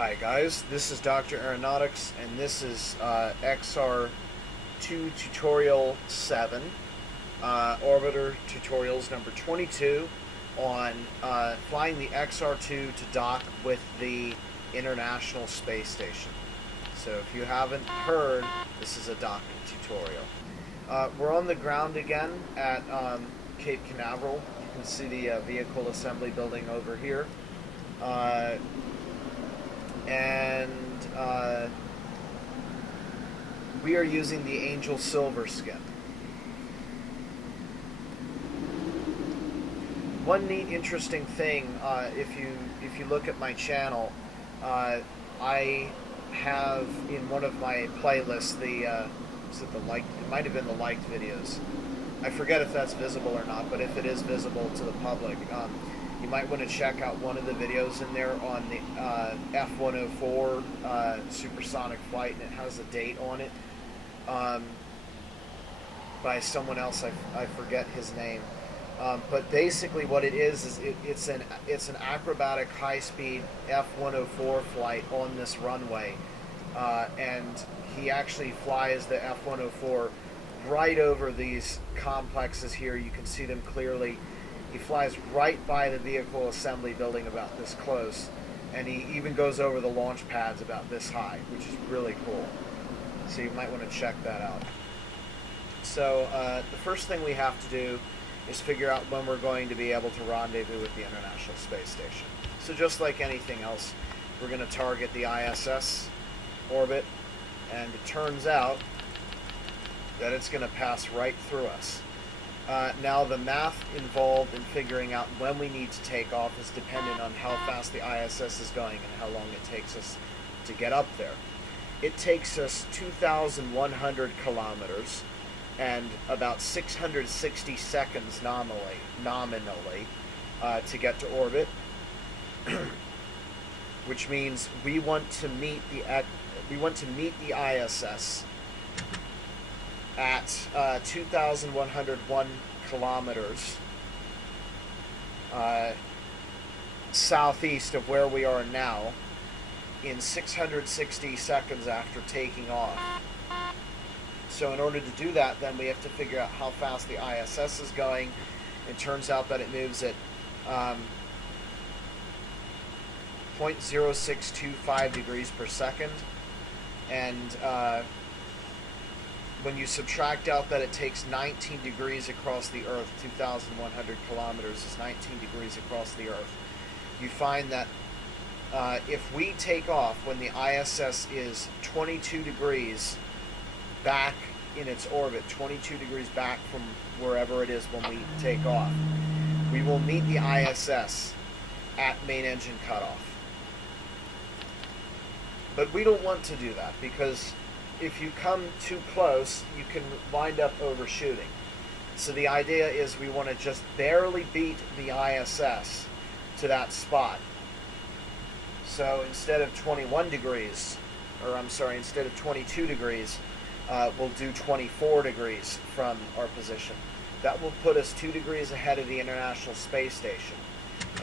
Hi guys, this is Dr. Aeronautics and this is XR-2 tutorial 7, orbiter tutorials number 22 on flying the XR-2 to dock with the International Space Station. So if you haven't heard, this is a docking tutorial. We're on the ground again at Cape Canaveral. You can see the vehicle assembly building over here. We are using the Angel Silver skin. One neat, interesting thing, if you look at my channel, I have in one of my playlists it might have been the liked videos. I forget if that's visible or not, but if it is visible to the public, you might want to check out one of the videos in there on the F-104 supersonic flight, and it has a date on it by someone else. I forget his name, but basically what it is it's an acrobatic high-speed F-104 flight on this runway, and he actually flies the F-104 right over these complexes here. You can see them clearly. He flies right by the vehicle assembly building about this close, and he even goes over the launch pads about this high, which is really cool. So you might want to check that out. So the first thing we have to do is figure out when we're going to be able to rendezvous with the International Space Station. So just like anything else, we're going to target the ISS orbit, and it turns out that it's going to pass right through us. Now the math involved in figuring out when we need to take off is dependent on how fast the ISS is going and how long it takes us to get up there. It takes us 2,100 kilometers and about 660 seconds nominally to get to orbit, which means we want to meet the ISS at 2,101 kilometers southeast of where we are now in 660 seconds after taking off. So in order to do that, then we have to figure out how fast the ISS is going. It turns out that it moves at 0.0625 degrees per second, and when you subtract out that it takes 19 degrees across the Earth, 2,100 kilometers is 19 degrees across the Earth, you find that if we take off when the ISS is 22 degrees back in its orbit, 22 degrees back from wherever it is when we take off, we will meet the ISS at main engine cutoff. But we don't want to do that, because if you come too close, you can wind up overshooting. So the idea is we want to just barely beat the ISS to that spot. So instead of 21 degrees, or I'm sorry, instead of 22 degrees, we'll do 24 degrees from our position. That will put us 2 degrees ahead of the International Space Station.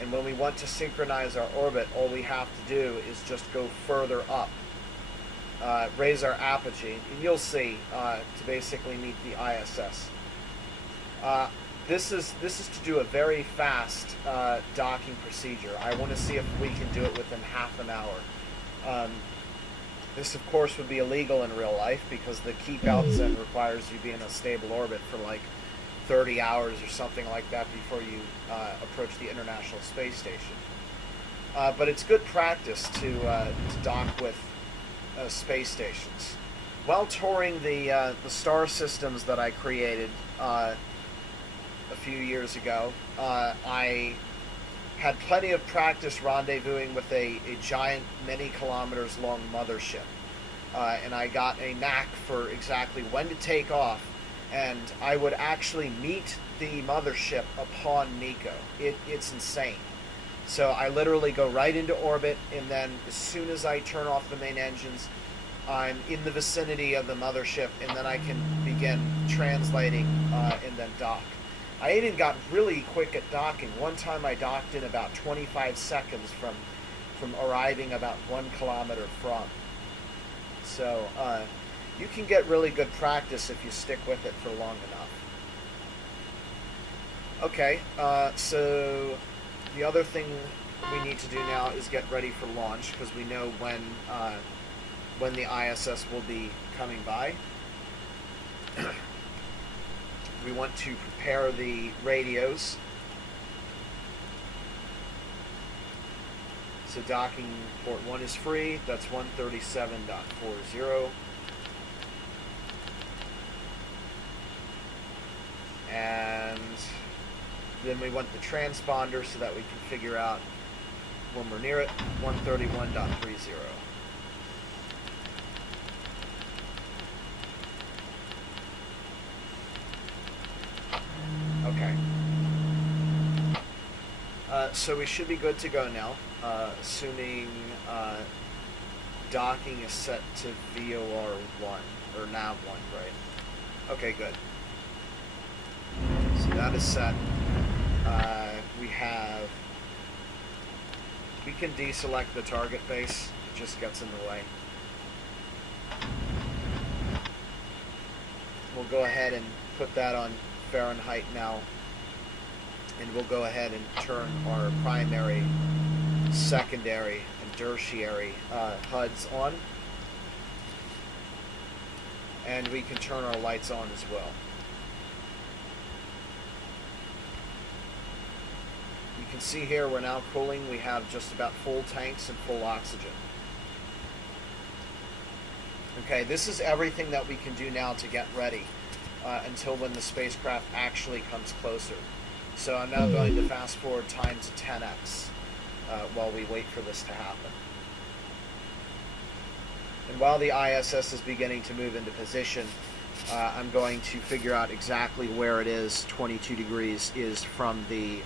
And when we want to synchronize our orbit, all we have to do is just go further up. Raise our apogee, and you'll see, to basically meet the ISS. This is to do a very fast docking procedure. I want to see if we can do it within half an hour. This, of course, would be illegal in real life, because the keep out zone requires you be in a stable orbit for like 30 hours or something like that before you approach the International Space Station. But it's good practice to dock with space stations. While touring the star systems that I created a few years ago, I had plenty of practice rendezvousing with a giant, many kilometers long mothership, and I got a knack for exactly when to take off, and I would actually meet the mothership upon Nico. It's insane. So I literally go right into orbit, and then as soon as I turn off the main engines, I'm in the vicinity of the mothership, and then I can begin translating and then dock. I even got really quick at docking. One time I docked in about 25 seconds from from arriving about 1 kilometer from. So you can get really good practice if you stick with it for long enough. Okay, so the other thing we need to do now is get ready for launch, because we know when the ISS will be coming by. We want to prepare the radios. So docking port 1 is free. That's 137.40. And then we want the transponder so that we can figure out when we're near it. 131.30. Okay. So we should be good to go now, assuming docking is set to VOR1, or NAV1, right? Okay, good. So that is set. We can deselect the target base, it just gets in the way. We'll go ahead and put that on Fahrenheit now, and we'll go ahead and turn our primary, secondary, and tertiary HUDs on, and we can turn our lights on as well. You can see here we're now cooling. We have just about full tanks and full oxygen. Okay, this is everything that we can do now to get ready until when the spacecraft actually comes closer. So I'm now going to fast forward time to 10x while we wait for this to happen. And while the ISS is beginning to move into position, I'm going to figure out exactly where it is 22 degrees is from the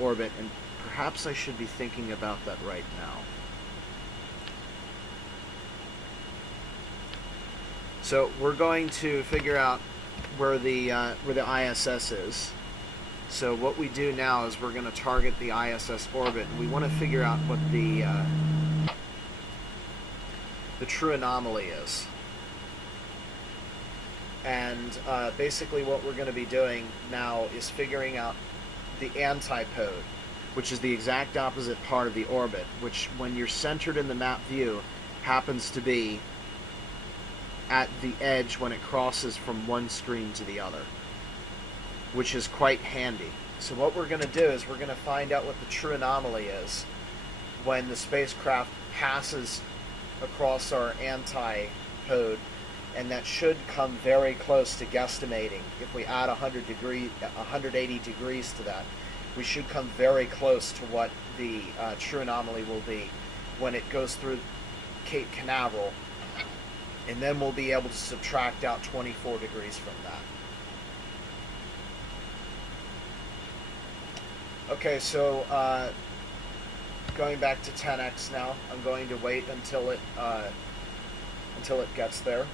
orbit, and perhaps I should be thinking about that right now. So we're going to figure out where the ISS is. So what we do now is we're going to target the ISS orbit, and we want to figure out what the true anomaly is. And basically what we're going to be doing now is figuring out the antipode, which is the exact opposite part of the orbit, which when you're centered in the map view happens to be at the edge when it crosses from one screen to the other, which is quite handy. So what we're going to do is we're going to find out what the true anomaly is when the spacecraft passes across our antipode, and that should come very close to guesstimating. If we add 180 degrees to that, we should come very close to what the true anomaly will be when it goes through Cape Canaveral, and then we'll be able to subtract out 24 degrees from that. Okay, so going back to 10x now, I'm going to wait until it gets there.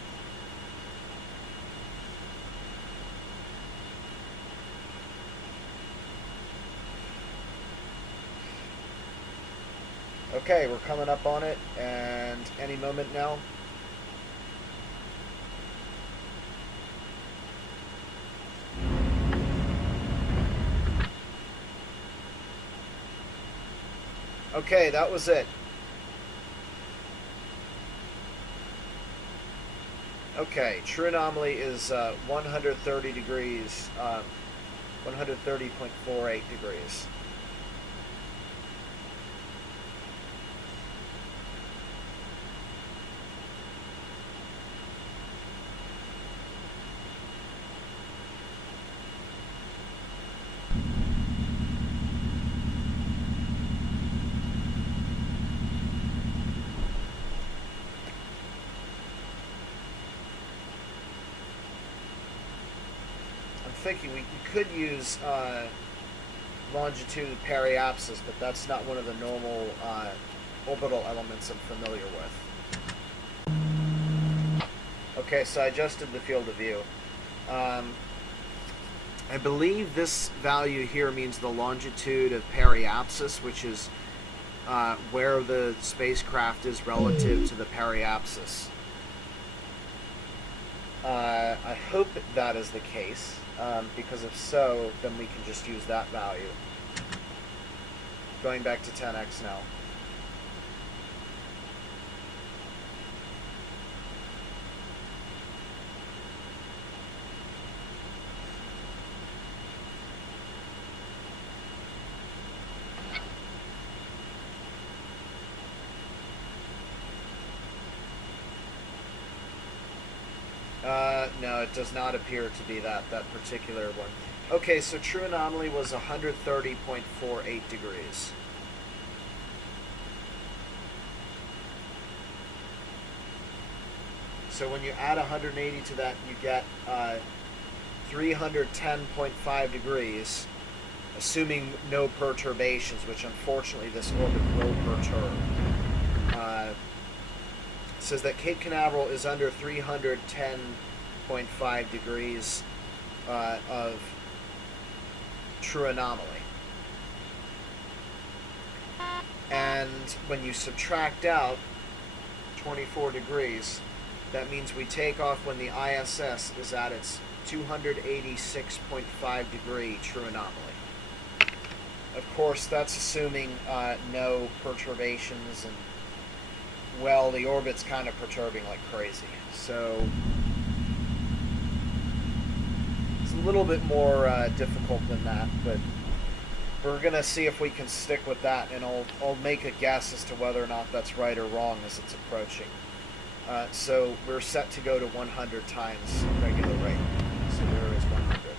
Okay, we're coming up on it, and any moment now. Okay, that was it. Okay, true anomaly is 130 degrees, 130.48 degrees. Thinking we could use longitude periapsis, but that's not one of the normal orbital elements I'm familiar with. Okay, so I adjusted the field of view. I believe this value here means the longitude of periapsis, which is where the spacecraft is relative to the periapsis. I hope that is the case, because if so, then we can just use that value. Going back to 10x now. No, it does not appear to be that particular one. Okay, so true anomaly was 130.48 degrees. So when you add 180 to that, you get 310.5 degrees, assuming no perturbations, which unfortunately this orbit will perturb. It says that Cape Canaveral is under 310.5 degrees of true anomaly. And when you subtract out 24 degrees, that means we take off when the ISS is at its 286.5 degree true anomaly. Of course, that's assuming no perturbations, and well, the orbit's kind of perturbing like crazy. So it's a little bit more difficult than that, but we're going to see if we can stick with that, and I'll make a guess as to whether or not that's right or wrong as it's approaching. So we're set to go to 100 times regular rate. So there is 100.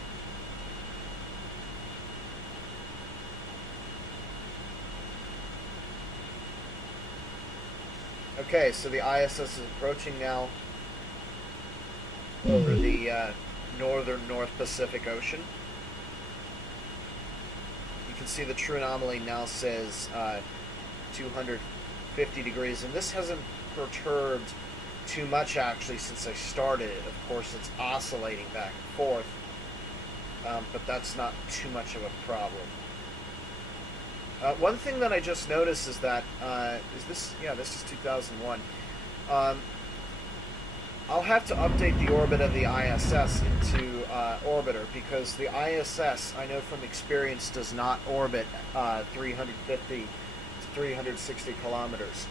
Okay, so the ISS is approaching now over the northern North Pacific Ocean. You can see the true anomaly now says 250 degrees, and this hasn't perturbed too much actually since I started it. Of course, it's oscillating back and forth, but that's not too much of a problem. One thing that I just noticed is that this is 2001. I'll have to update the orbit of the ISS into Orbiter, because the ISS, I know from experience, does not orbit 350 to 360 kilometers.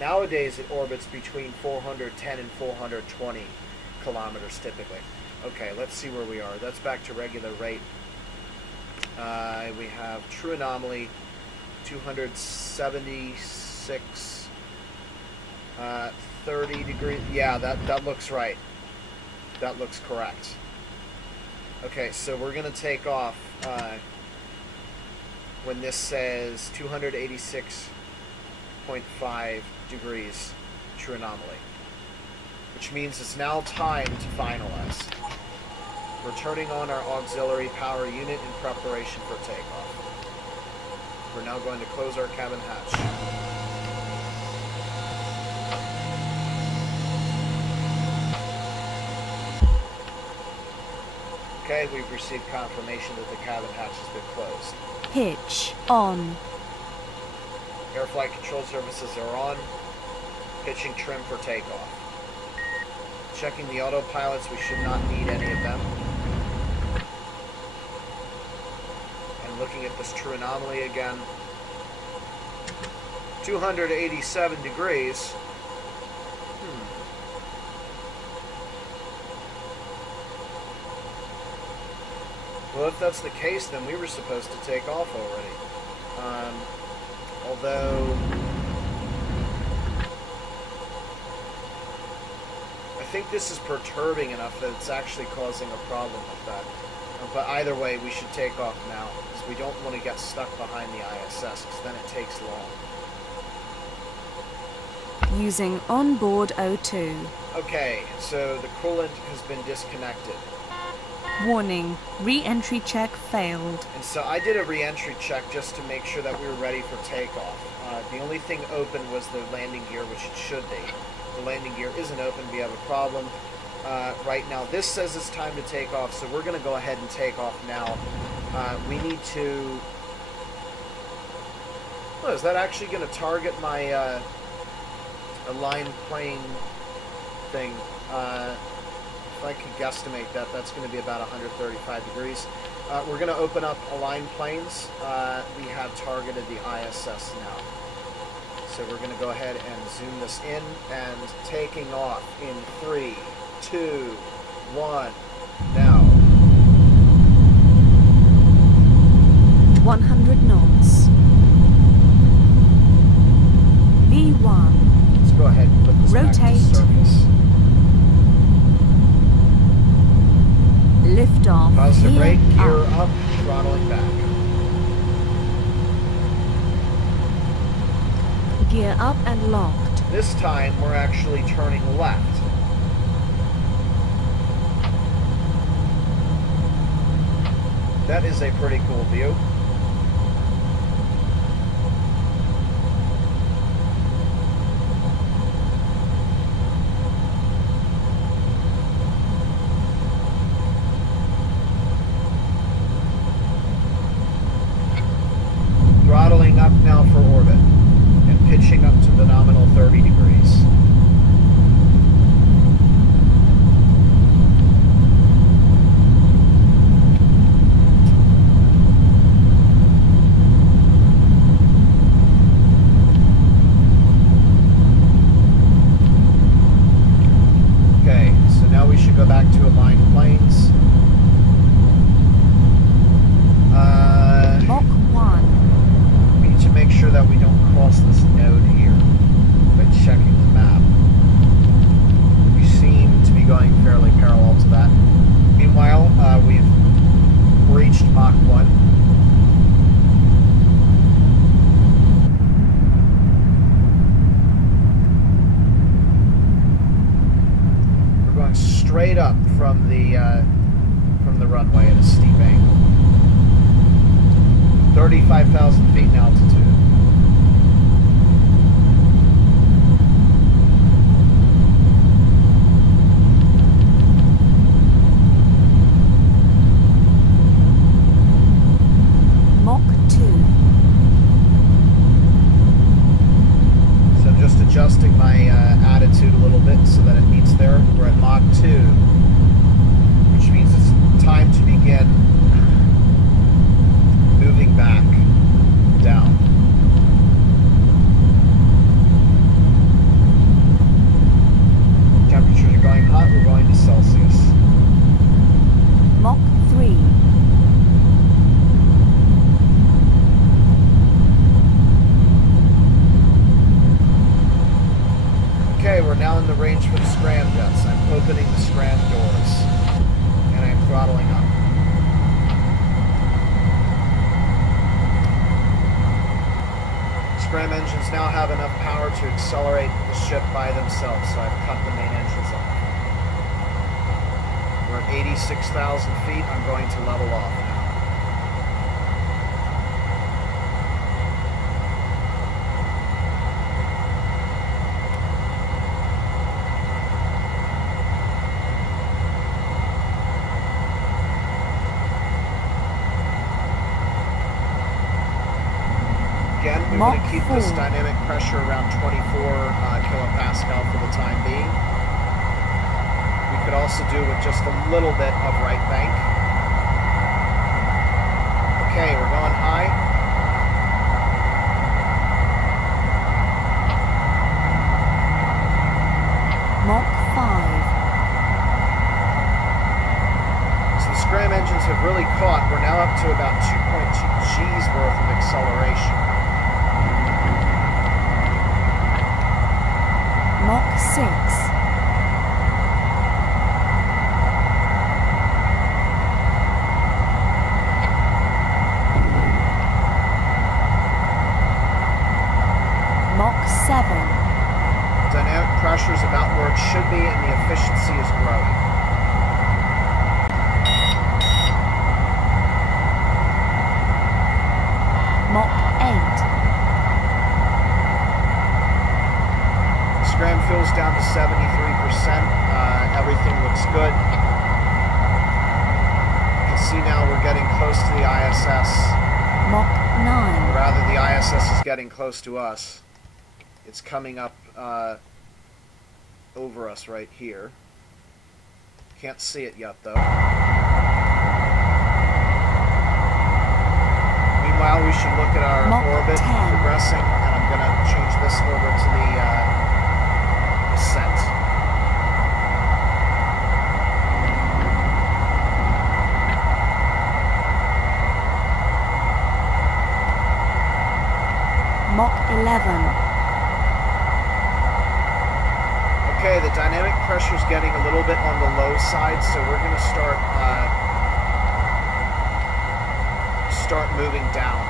Nowadays, it orbits between 410 and 420 kilometers typically. Okay, let's see where we are. That's back to regular rate. We have true anomaly 276, 30 degrees. Yeah, that looks right. That looks correct. Okay, so we're going to take off when this says 286.5 degrees true anomaly, which means it's now time to finalize. We're turning on our auxiliary power unit in preparation for takeoff. We're now going to close our cabin hatch. Okay, we've received confirmation that the cabin hatch has been closed. Hitch on. Air flight control services are on. Pitching trim for takeoff. Checking the autopilots, we should not need any of them. And looking at this true anomaly again. 287 degrees. Well, if that's the case, then we were supposed to take off already. Although I think this is perturbing enough that it's actually causing a problem with that. But either way, we should take off now, because we don't want to get stuck behind the ISS, because then it takes long. Using onboard O2. Okay, so the coolant has been disconnected. Warning, re-entry check failed. And so I did a re-entry check just to make sure that we were ready for takeoff. The only thing open was the landing gear, which it should be. The landing gear isn't open, we have a problem. Right now, this says it's time to take off, so we're going to go ahead and take off now. We need to Oh, is that actually going to target my aligned plane thing? If I could guesstimate that, that's going to be about 135 degrees. We're going to open up aligned planes. We have targeted the ISS now. So we're going to go ahead and zoom this in and taking off in 3, 2, 1, now. 100 knots. V1. Let's go ahead and put this back to Rotate. surface. Lift off. Pause the brake, gear up. up, throttling back. Gear up and locked. This time we're actually turning left. That is a pretty cool view. Throttling up now for orbit and pitching up to the nominal 30 degrees. Okay, so now we should go back to aligned planes. Mach 1. We need to make sure that we don't cross this node here by checking the map. We seem to be going fairly parallel to that. Meanwhile, we've reached Mach 1. We're going straight up from the runway at a steep angle. 35,000 feet in altitude. Mach 2. So I'm just adjusting my attitude a little bit so that it meets there. We're at Mach 2, which means it's time to begin moving back down. Temperatures are going hot, we're going to Celsius. Mach 3. Okay, we're now in the range for the scramjets. I'm opening the scram doors and I'm throttling up. Scram engines now have enough power to accelerate the ship by themselves, so I've cut the main engines off. We're at 86,000 feet. I'm going to level off now. Again, we want to keep this dynamic pressure around 24 kilopascal for the time being. We could also do with just a little bit of right bank. Okay, we're going high. Mach 5. So the scram engines have really caught. We're now up to about 2.2 G's worth of acceleration. Mach 6. Mach 7. Dynamic pressure is about where it should be and the efficiency is growing. Mach 8. Scram fuel's down to 73%. Everything looks good. You can see now we're getting close to the ISS. Mach 9. Rather, the ISS is getting close to us. It's coming up over us right here. Can't see it yet, though. Meanwhile, we should look at our Mach orbit 10. progressing, and I'm going to change this over to the ascent. Mach 11. Okay, the dynamic pressure is getting a little bit on the low side, so we're going to start moving down.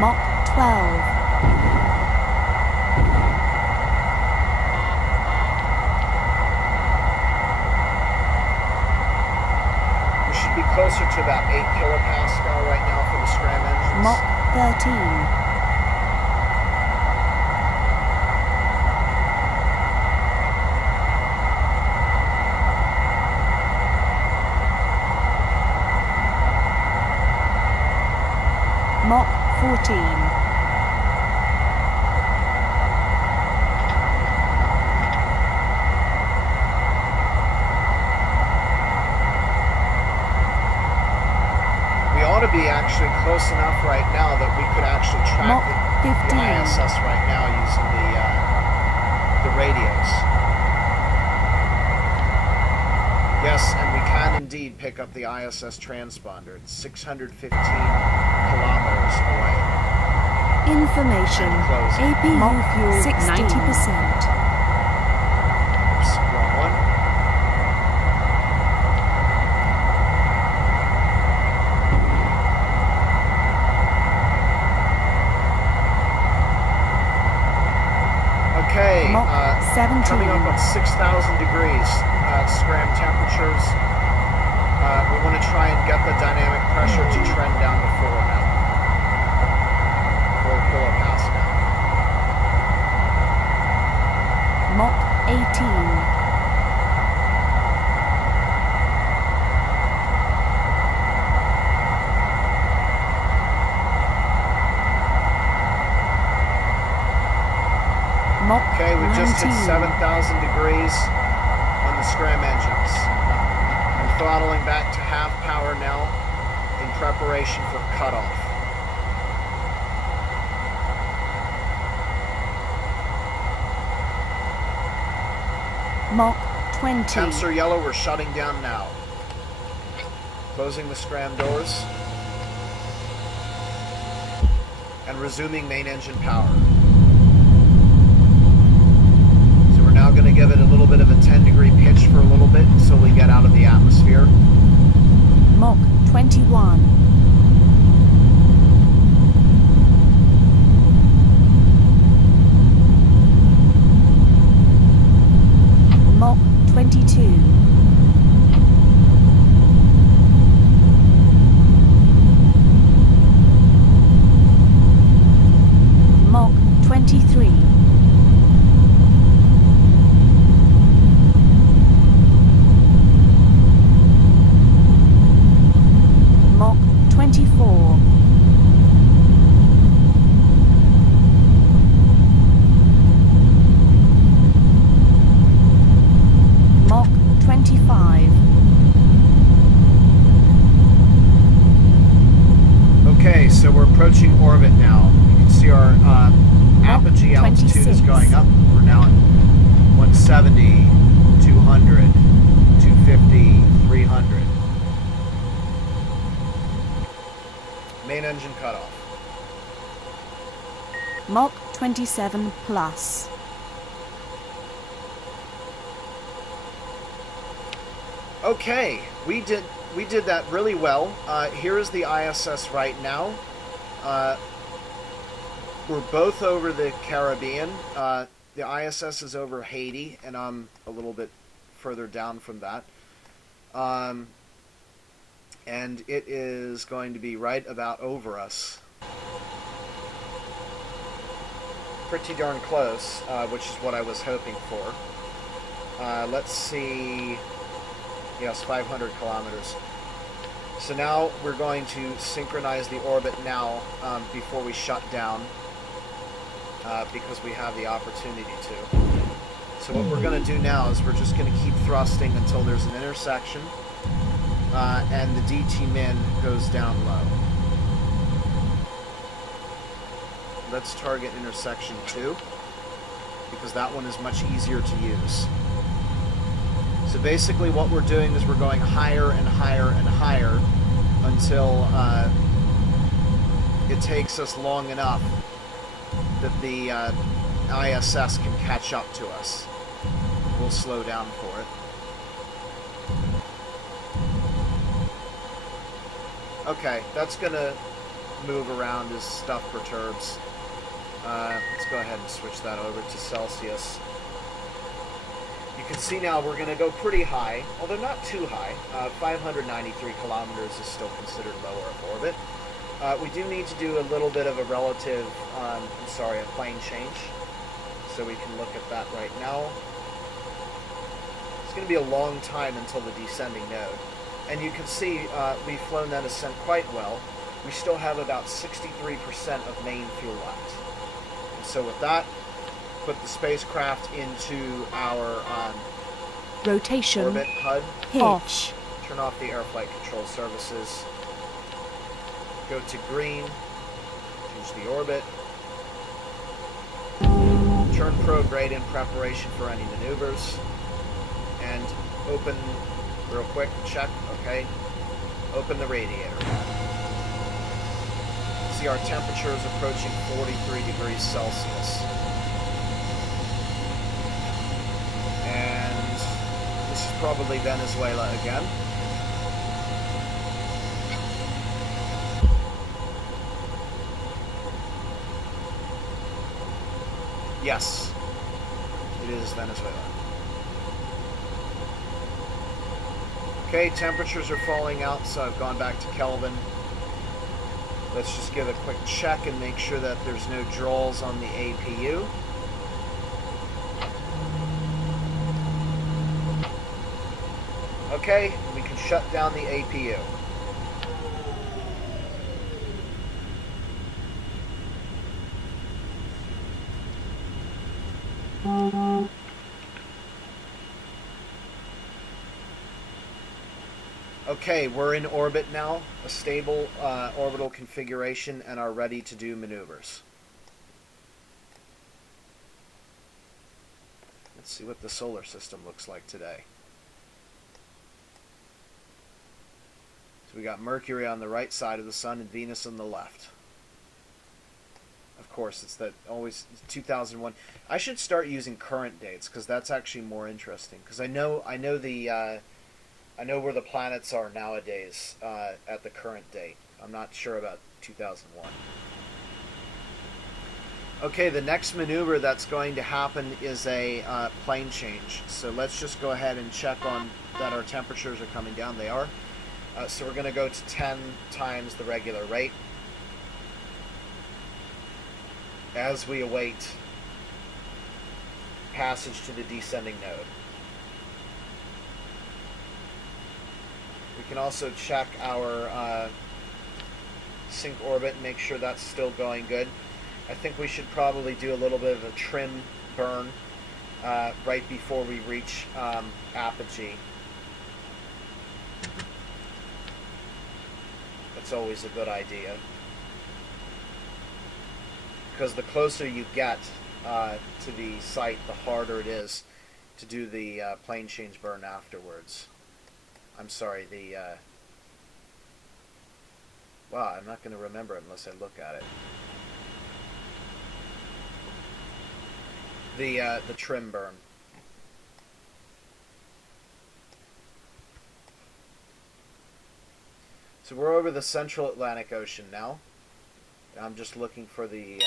Mach 12. We should be closer to about 8 kilopascal right now for the scram engines. Mach 13. Mach 14. We ought to be actually close enough right now that we could actually track Mach the 15. ISS right now using the radios. Yes, and we can indeed pick up the ISS transponder. It's 615 kilometers away. Information. Closing. APU Mach fuel 16. 90%. Oops, wrong one. Okay, Mach 17. coming up on 6,000 degrees scram temperatures. We want to try and get the dynamic pressure to trend down to 4 now. 4 kilopascal. Mach 18. Mach Okay, we've just hit 19. 7,000 degrees on the scram engines. I'm throttling back to half power now in preparation for cutoff. Mach 20. Temps are yellow, we're shutting down now. Closing the scram doors. And resuming main engine power. So we're now going to give it a little bit of a 10-degree pitch for a little bit until we get out of the atmosphere. Mach 21. Mach 22. Mach 23. Mach 24. Mach 25. Okay, so we're approaching orbit now. You can see our apogee altitude is 26. going up. We're now at 170, 200, 250, 300. Main engine cutoff. Mach 27 plus. Okay, we did that really well. Here is the ISS right now. We're both over the Caribbean. The ISS is over Haiti, and I'm a little bit further down from that. And it is going to be right about over us. Pretty darn close, which is what I was hoping for. Let's see. Yes, 500 kilometers. So now we're going to synchronize the orbit now before we shut down, because we have the opportunity to. So what we're going to do now is we're just going to keep thrusting until there's an intersection, and the DT min goes down low. Let's target intersection 2, because that one is much easier to use. So basically what we're doing is we're going higher and higher and higher until it takes us long enough that the ISS can catch up to us. We'll slow down for it. Okay, that's going to move around as stuff perturbs. Let's go ahead and switch that over to Celsius. You can see now we're going to go pretty high, although not too high. 593 kilometers is still considered lower of orbit. We do need to do a little bit of a relative, a plane change. So we can look at that right now. It's going to be a long time until the descending node. And you can see we've flown that ascent quite well. We still have about 63% of main fuel left. And so with that, put the spacecraft into our rotation orbit HUD. off. Turn off the air flight control services. Go to green. Change the orbit. Turn prograde in preparation for any maneuvers. And open real quick, check, okay. Open the radiator. See our temperature is approaching 43 degrees Celsius. And this is probably Venezuela again. Yes, it is Venezuela. Okay, temperatures are falling out, so I've gone back to Kelvin. Let's just give a quick check and make sure that there's no draws on the APU. Okay, we can shut down the APU. Okay, we're in orbit now, a stable orbital configuration, and are ready to do maneuvers. Let's see what the solar system looks like today. So we got Mercury on the right side of the sun and Venus on the left. Of course, it's that always 2001. I should start using current dates because that's actually more interesting. Because I know where the planets are nowadays at the current date. I'm not sure about 2001. Okay, the next maneuver that's going to happen is a plane change. So let's just go ahead and check on that our temperatures are coming down. They are. So we're going to go to 10 times the regular rate as we await passage to the descending node. We can also check our sync orbit and make sure that's still going good. I think we should probably do a little bit of a trim burn right before we reach apogee. That's always a good idea. Because the closer you get to the site, the harder it is to do the plane change burn afterwards. I'm sorry, wow, I'm not going to remember it unless I look at it. The trim burn. So we're over the Central Atlantic Ocean now. I'm just looking for the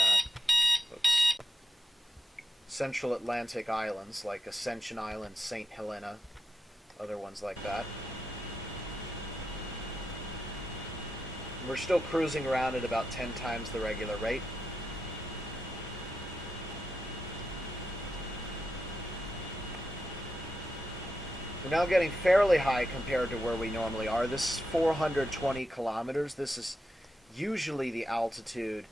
Central Atlantic islands, like Ascension Island, St. Helena, other ones like that. We're still cruising around at about 10 times the regular rate. The now getting fairly high compared to where we normally are. This is 420 kilometers. This is usually the altitude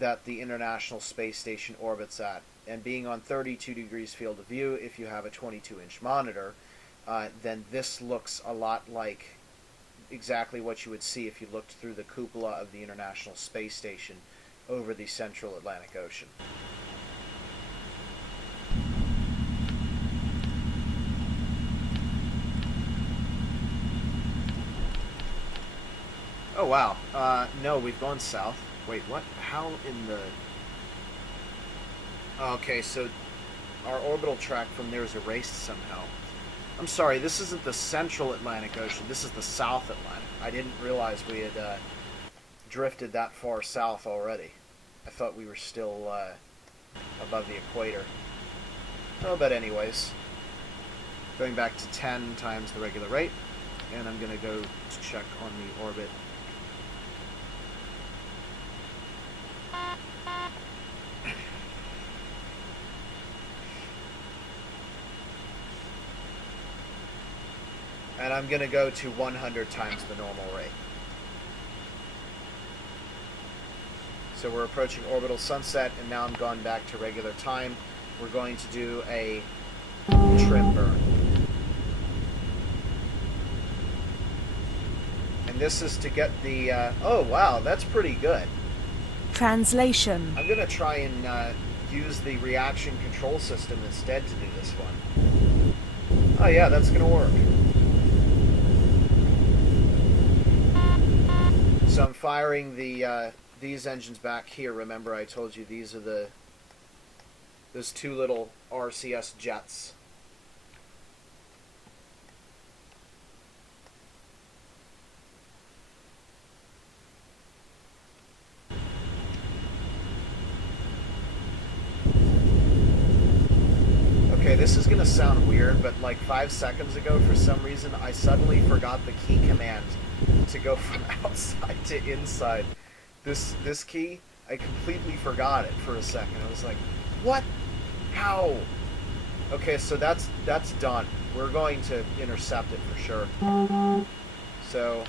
that the International Space Station orbits at. And being on 32 degrees field of view, if you have a 22-inch monitor, then this looks a lot like exactly what you would see if you looked through the cupola of the International Space Station over the central Atlantic Ocean. Oh wow, no, we've gone south. Wait, what? How in the... Okay, so our orbital track from there is erased somehow. I'm sorry, this isn't the central Atlantic Ocean, this is the South Atlantic. I didn't realize we had drifted that far south already. I thought we were still above the equator. Oh, but anyways, going back to 10 times the regular rate, and I'm going to go to check on the orbit. And I'm going to go to 100 times the normal rate. So we're approaching orbital sunset, and now I'm gone back to regular time. We're going to do a trim burn. And this is to get the... oh, wow, that's pretty good. Translation. I'm going to try and use the reaction control system instead to do this one. Oh, yeah, that's going to work. So I'm firing the these engines back here. Remember, I told you these are those two little RCS jets. Okay, this is going to sound weird, but like 5 seconds ago, for some reason, I suddenly forgot the key command to go from outside to inside. This key, I completely forgot it for a second. I was like, what? How? Okay, so that's done. We're going to intercept it for sure. So,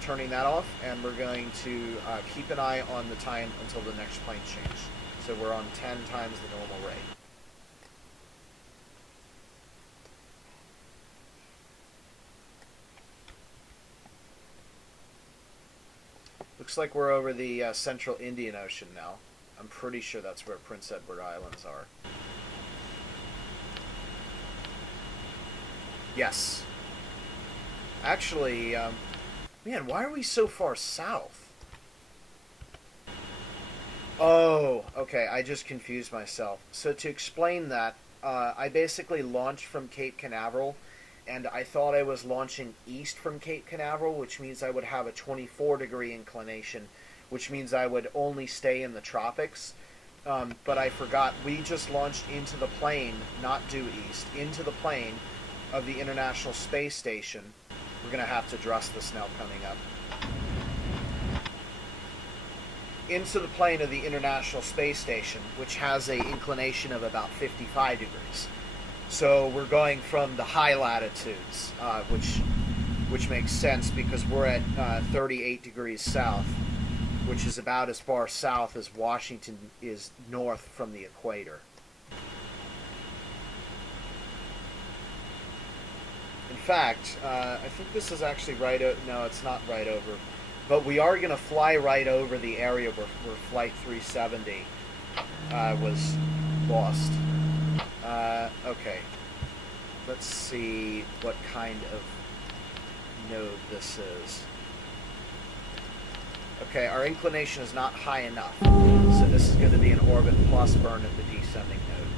turning that off, and we're going to keep an eye on the time until the next plane change. So we're on 10 times the normal rate. Looks like we're over the central Indian Ocean now. I'm pretty sure that's where Prince Edward Islands are. Yes. Actually, man, why are we so far south? Oh, okay, I just confused myself. So to explain that, I basically launched from Cape Canaveral, and I thought I was launching east from Cape Canaveral, which means I would have a 24-degree inclination, which means I would only stay in the tropics. But I forgot, we just launched into the plane, not due east, into the plane of the International Space Station. We're going to have to address this now coming up. Into the plane of the International Space Station, which has an inclination of about 55 degrees. So we're going from the high latitudes, which makes sense because we're at 38 degrees south, which is about as far south as Washington is north from the equator. In fact, I think this is actually right over... No, it's not right over. But we are going to fly right over the area where Flight 370 was lost. Okay. Let's see what kind of node this is. Okay, our inclination is not high enough. So this is going to be an orbit plus burn at the descending node.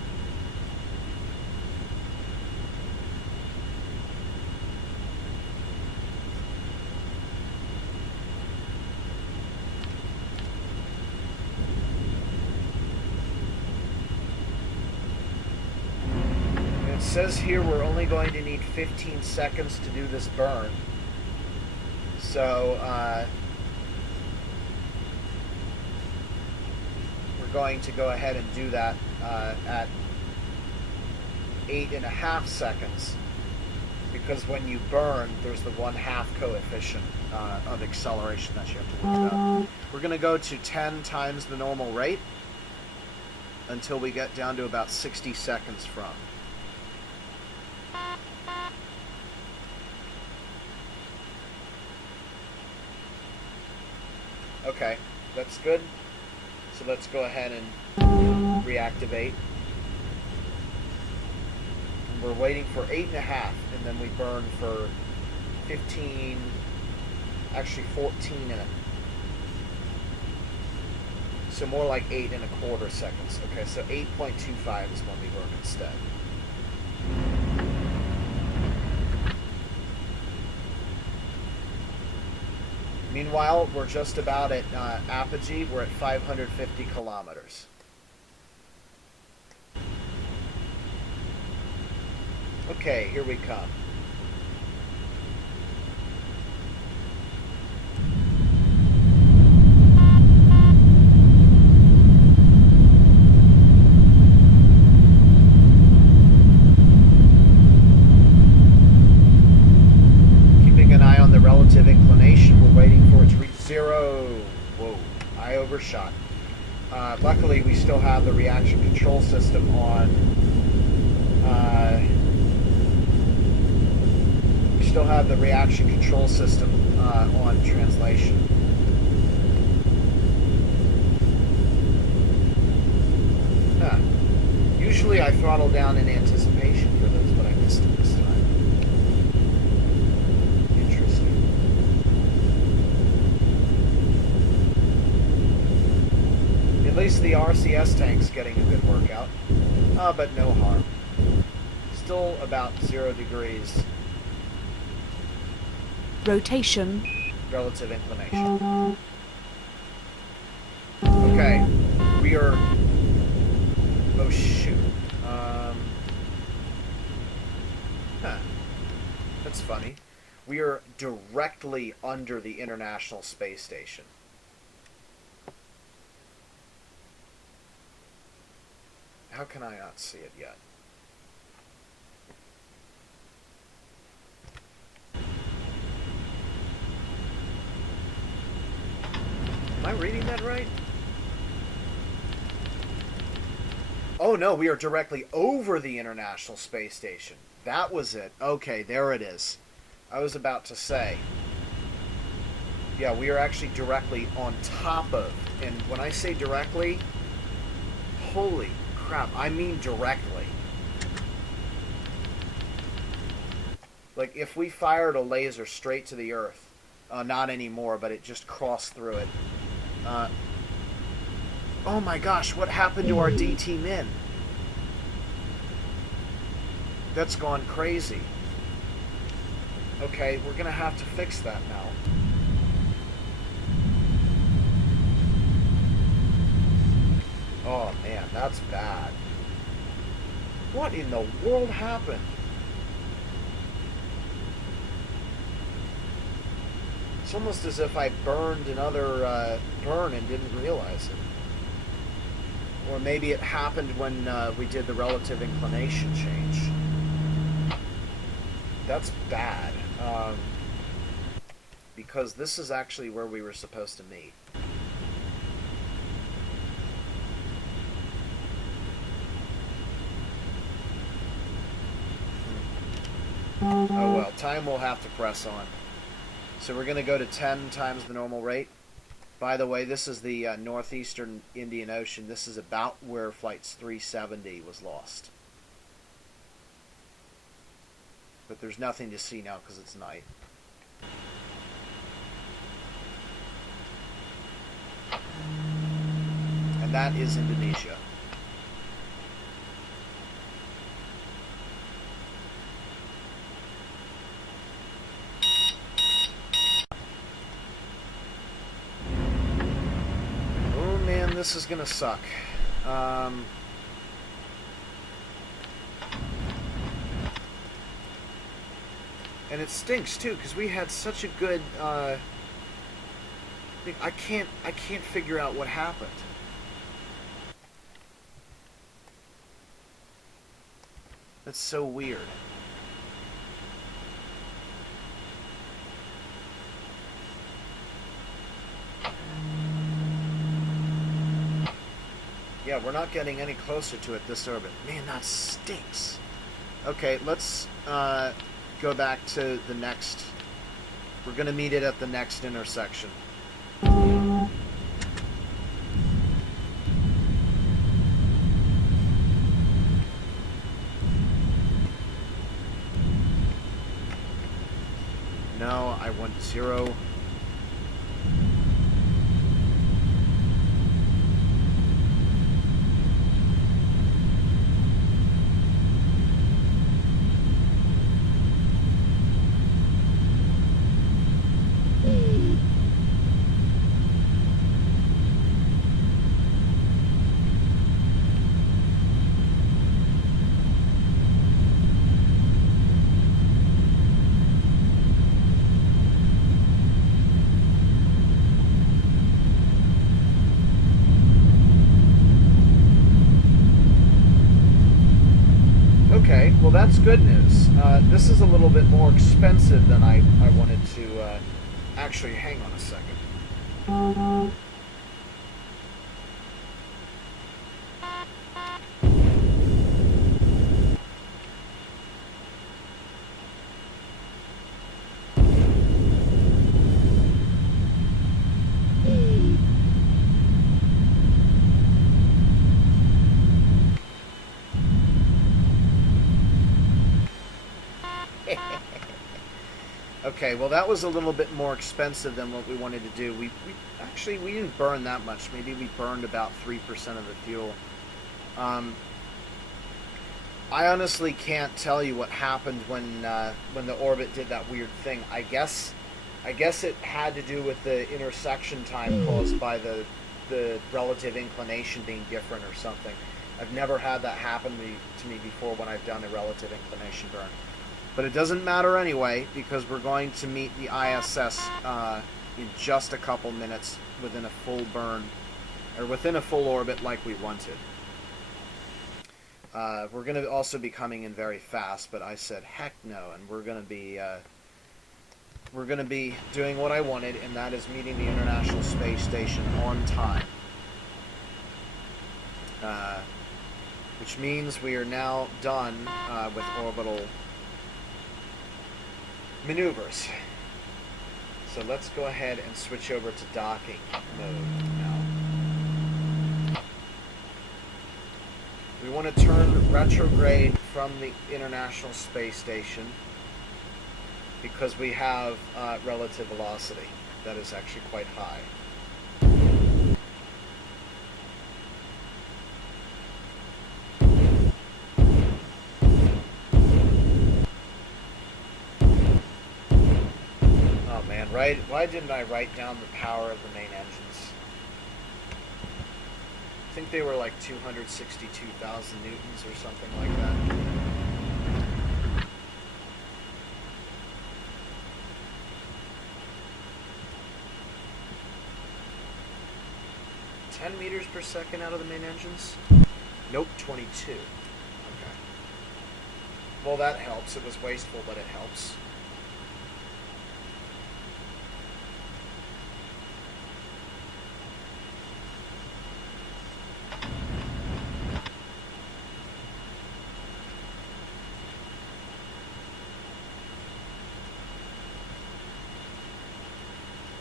It says here we're only going to need 15 seconds to do this burn. So, we're going to go ahead and do that at 8.5 seconds. because when you burn, there's the 1/2 coefficient of acceleration that you have to worry about. We're going to go to 10 times the normal rate until we get down to about 60 seconds from. Okay, that's good. So let's go ahead and reactivate. And we're waiting for 8.5, and then we burn for 15, actually 14 in it. So more like 8.25 seconds. Okay, so 8.25 is when we burn instead. Meanwhile, we're just about at apogee. We're at 550 kilometers. Okay, here we come. Relative inclination, we're waiting for it to reach 0. Whoa, I overshot. Luckily, we still have the reaction control system on. We still have the reaction control system on translation. Huh. Usually I throttle down in anticipation for those, but I missed it this time. At least the RCS tank's getting a good workout, but no harm. Still about 0 degrees. Rotation. Relative inclination. Okay, we are... Oh shoot. That's funny. We are directly under the International Space Station. How can I not see it yet? Am I reading that right? Oh no, we are directly over the International Space Station. That was it. Okay, there it is. I was about to say. Yeah, we are actually directly on top of. And when I say directly, holy crap, I mean directly. Like if we fired a laser straight to the Earth, not anymore, but it just crossed through it. Oh my gosh, what happened to our DT Min? That's gone crazy. Okay, we're gonna have to fix that now. Oh man, that's bad. What in the world happened? It's almost as if I burned another burn and didn't realize it. Or maybe it happened when we did the relative inclination change. That's bad. Because this is actually where we were supposed to meet. Oh well, time will have to press on. So we're going to go to 10 times the normal rate. By the way, this is the northeastern Indian Ocean. This is about where Flight 370 was lost. But there's nothing to see now because it's night. And that is Indonesia. Oh man, this is gonna suck. And it stinks too, because we had such a good. I can't figure out what happened. That's so weird. we're not getting any closer to it this orbit. Man, that stinks. Okay, let's go back to the next. We're going to meet it at the next intersection. No, I want 0. Okay, well that's good news. This is a little bit more expensive than I wanted to... actually, hang on a second. Okay, well that was a little bit more expensive than what we wanted to do. We didn't burn that much. Maybe we burned about 3% of the fuel. I honestly can't tell you what happened when the orbit did that weird thing. I guess it had to do with the intersection time caused by the relative inclination being different or something. I've never had that happen to me before when I've done a relative inclination burn. But it doesn't matter anyway, because we're going to meet the ISS in just a couple minutes within a full burn, or within a full orbit like we wanted. We're going to also be coming in very fast, but I said heck no, and we're going to be doing what I wanted, and that is meeting the International Space Station on time. Which means we are now done with orbital maneuvers. So let's go ahead and switch over to docking mode now. We want to turn retrograde from the International Space Station because we have relative velocity that is actually quite high. Right? Why didn't I write down the power of the main engines? I think they were like 262,000 newtons or something like that. $10 meters per second out of the main engines? Nope, 22. Okay. Well, that helps. It was wasteful, but it helps.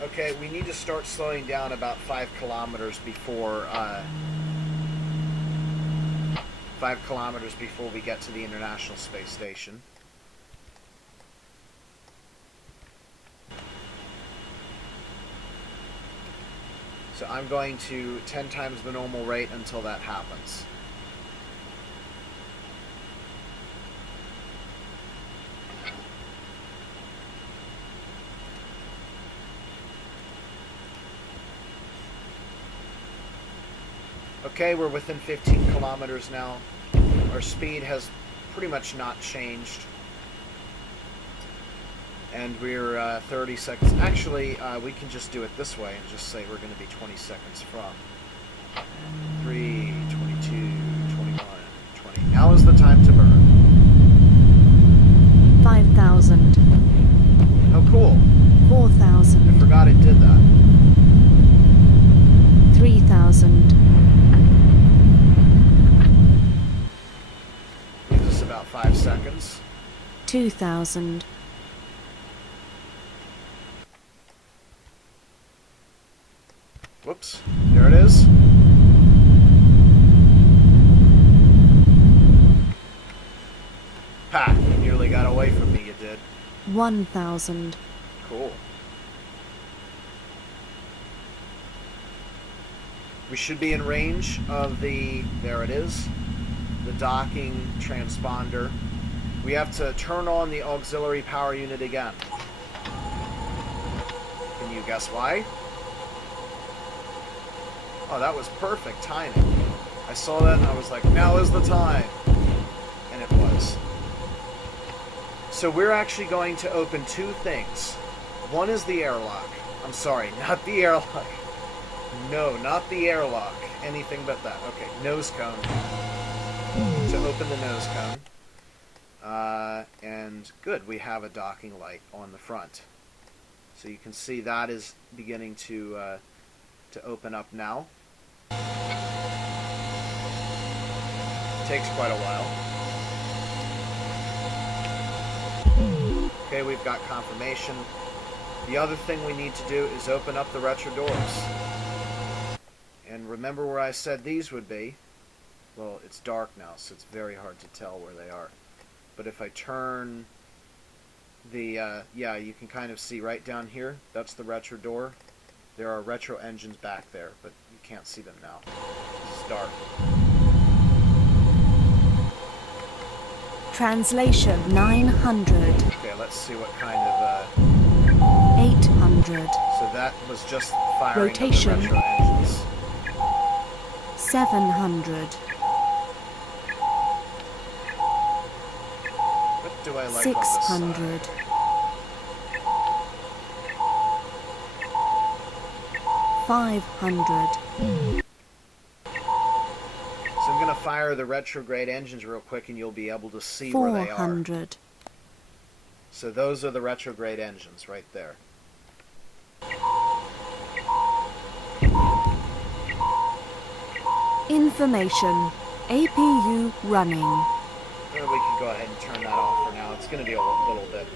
Okay, we need to start slowing down about 5 kilometers before 5 kilometers before we get to the International Space Station. So I'm going to 10 times the normal rate until that happens. Okay, we're within 15 kilometers now. Our speed has pretty much not changed. And we're 30 seconds. Actually, we can just do it this way and just say we're going to be 20 seconds from. 3, 22, 21, 20. Now is the time to burn. 5,000. Oh, cool. 4,000. I forgot it did that. 3,000. seconds. 2,000. Whoops, there it is. Ha! You nearly got away from me, you did. 1,000. Cool. We should be in range of the, there it is, the docking transponder. We have to turn on the auxiliary power unit again. Can you guess why? Oh, that was perfect timing. I saw that and I was like, now is the time. And it was. So we're actually going to open two things. One is the airlock. I'm sorry, not the airlock. No, not the airlock. Anything but that. Okay, nose cone. To open the nose cone. And good, we have a docking light on the front. So you can see that is beginning to open up now. Takes quite a while. Okay, we've got confirmation. The other thing we need to do is open up the retro doors. And remember where I said these would be? Well, it's dark now, so it's very hard to tell where they are. But if I turn the, yeah, you can kind of see right down here. That's the retro door. There are retro engines back there, but you can't see them now. It's dark. Translation 900. Okay, let's see what kind of, 800. so that was just firing Rotation. of the retro engines. 700. What do I like on this 600. side? 500. So I'm going to fire the retrograde engines real quick and you'll be able to see where they are. 400. So those are the retrograde engines right there. Information. APU running. We can go ahead and turn that off for now. It's going to be a little bit.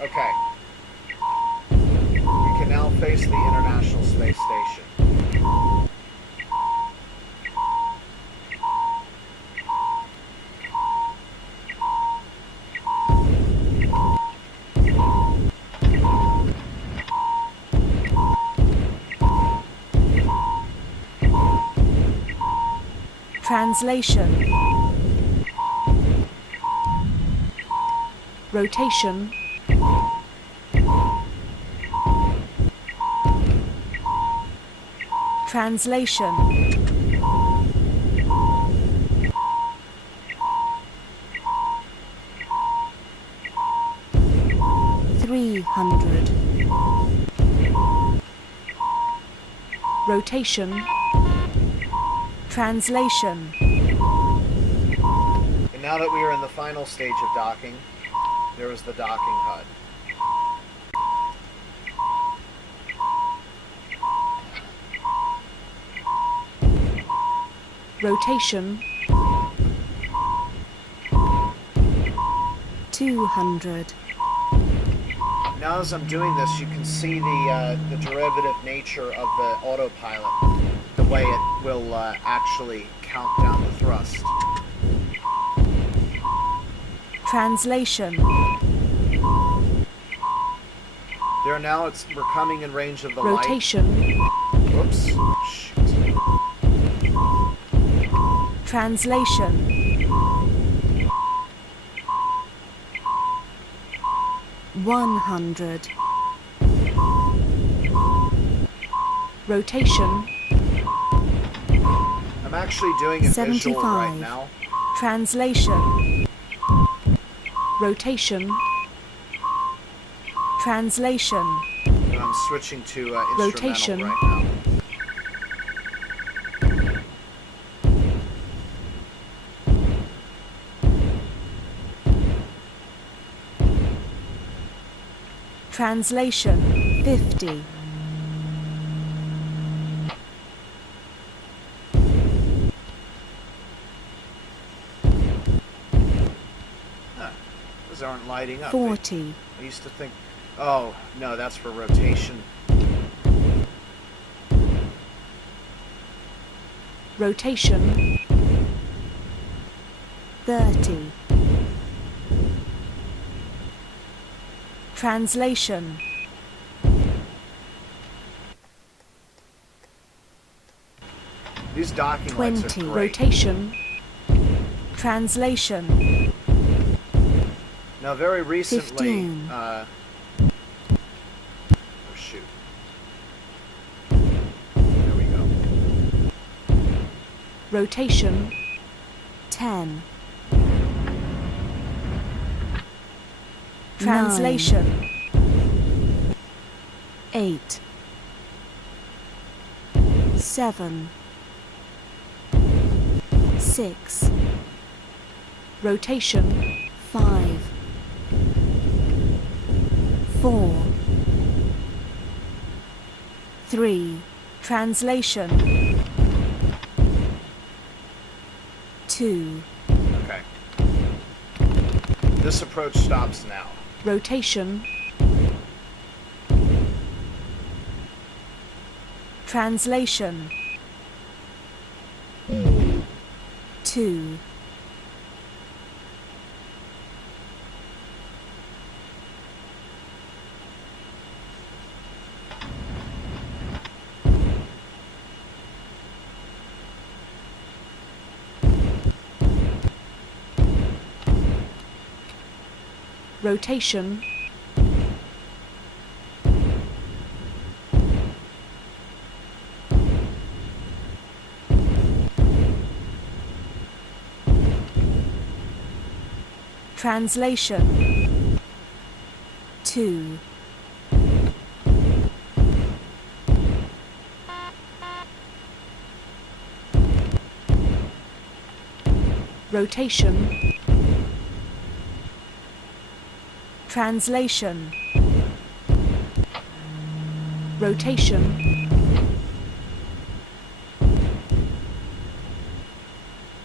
Okay. We can now face the International Space Station. Translation. Rotation. Translation. $300. Rotation. Translation. And now that we are in the final stage of docking, there is the docking HUD. Rotation. 200. Now as I'm doing this, you can see the derivative nature of the autopilot, the way it will actually count down the thrust. Translation. There now we're coming in range of the Rotation. light. Whoops. Shoot. Translation. $100. Rotation. I'm I'm actually doing a visual right 75. now. Translation. Rotation. Translation. And I'm switching to instrumental Rotation. right now. Translation. 50. Those aren't lighting up. 40. I used to think, oh, no, that's for rotation. Rotation. 30. Translation. These docking lights 20. are great. Rotation. Translation. Now, very recently, 15. oh shoot. There we go. Rotation. 10. Translation. 8. 7. 6. Rotation. 5. 4. 3. Translation. 2. Okay. This approach stops now. Rotation. Translation. 2. Rotation. Translation. 2. Rotation. Translation. Rotation.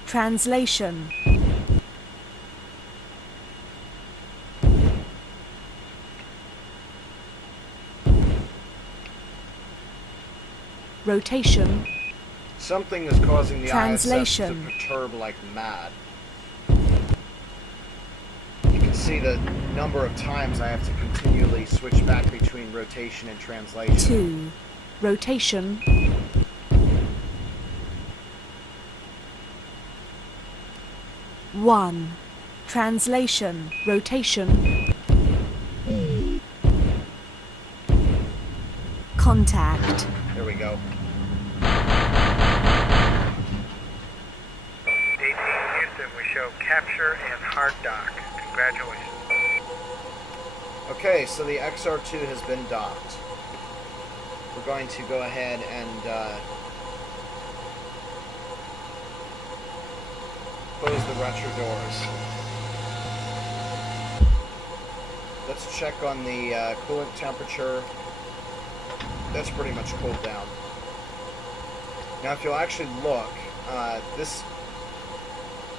Translation. Rotation. Something is causing the Translation. ISS to perturb like mad. You can see the number of times I have to continually switch back between rotation and translation. 2. Rotation. 1. Translation. Rotation. Contact. There we go. 18 Houston, we show capture and hard dock. Congratulations. Okay, so the XR-2 has been docked. We're going to go ahead and close the retro doors. Let's check on the coolant temperature. That's pretty much cooled down. Now, if you'll actually look,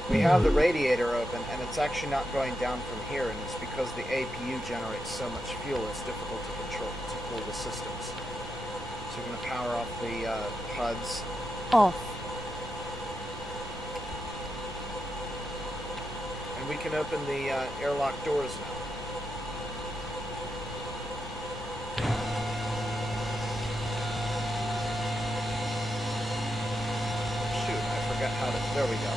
we have the radiator open, and it's actually not going down from here, and it's because the APU generates so much fuel, it's difficult to control, to cool the systems. So we're going to power off the HUDs. Off. And we can open the airlock doors now. Shoot, I forgot how to... There we go.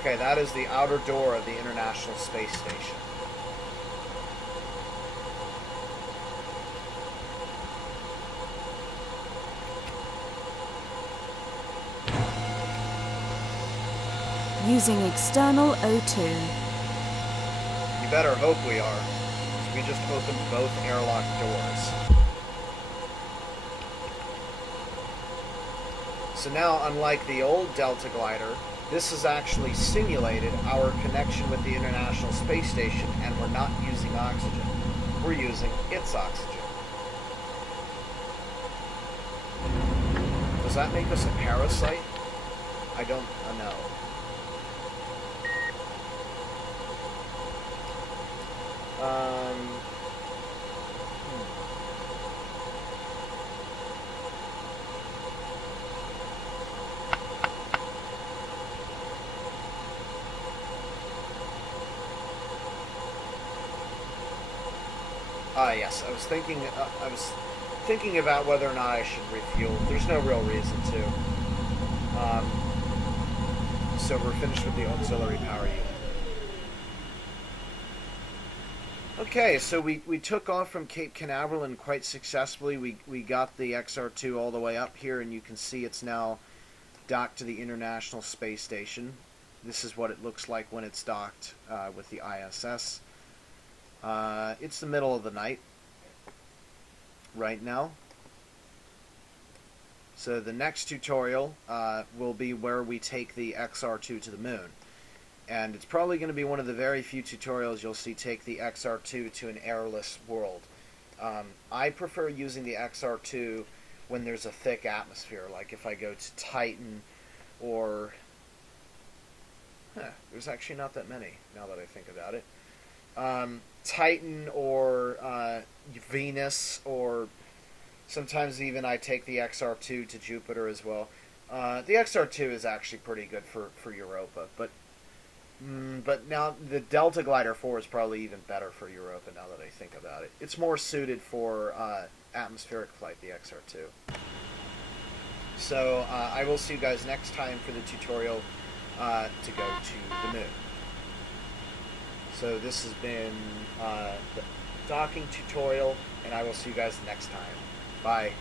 Okay, that is the outer door of the International Space Station. Using external O2. You better hope we are, because we just opened both airlock doors. So now, unlike the old Delta glider, this has actually simulated our connection with the International Space Station, and we're not using oxygen. We're using its oxygen. Does that make us a parasite? I don't know. Yes, I was thinking about whether or not I should refuel. There's no real reason to. So we're finished with the auxiliary power unit. Okay, so we took off from Cape Canaveral and quite successfully. We got the XR-2 all the way up here, and you can see it's now docked to the International Space Station. This is what it looks like when it's docked with the ISS. It's the middle of the night right now. So the next tutorial will be where we take the XR-2 to the moon. And it's probably going to be one of the very few tutorials you'll see take the XR-2 to an airless world. I prefer using the XR-2 when there's a thick atmosphere, like if I go to Titan or... there's actually not that many, now that I think about it. Titan or Venus, or sometimes even I take the XR-2 to Jupiter as well. The XR-2 is actually pretty good for Europa, but now the Delta Glider 4 is probably even better for Europa now that I think about it. It's more suited for atmospheric flight, the XR-2. So I will see you guys next time for the tutorial to go to the moon. So this has been the docking tutorial, and I will see you guys next time. Bye.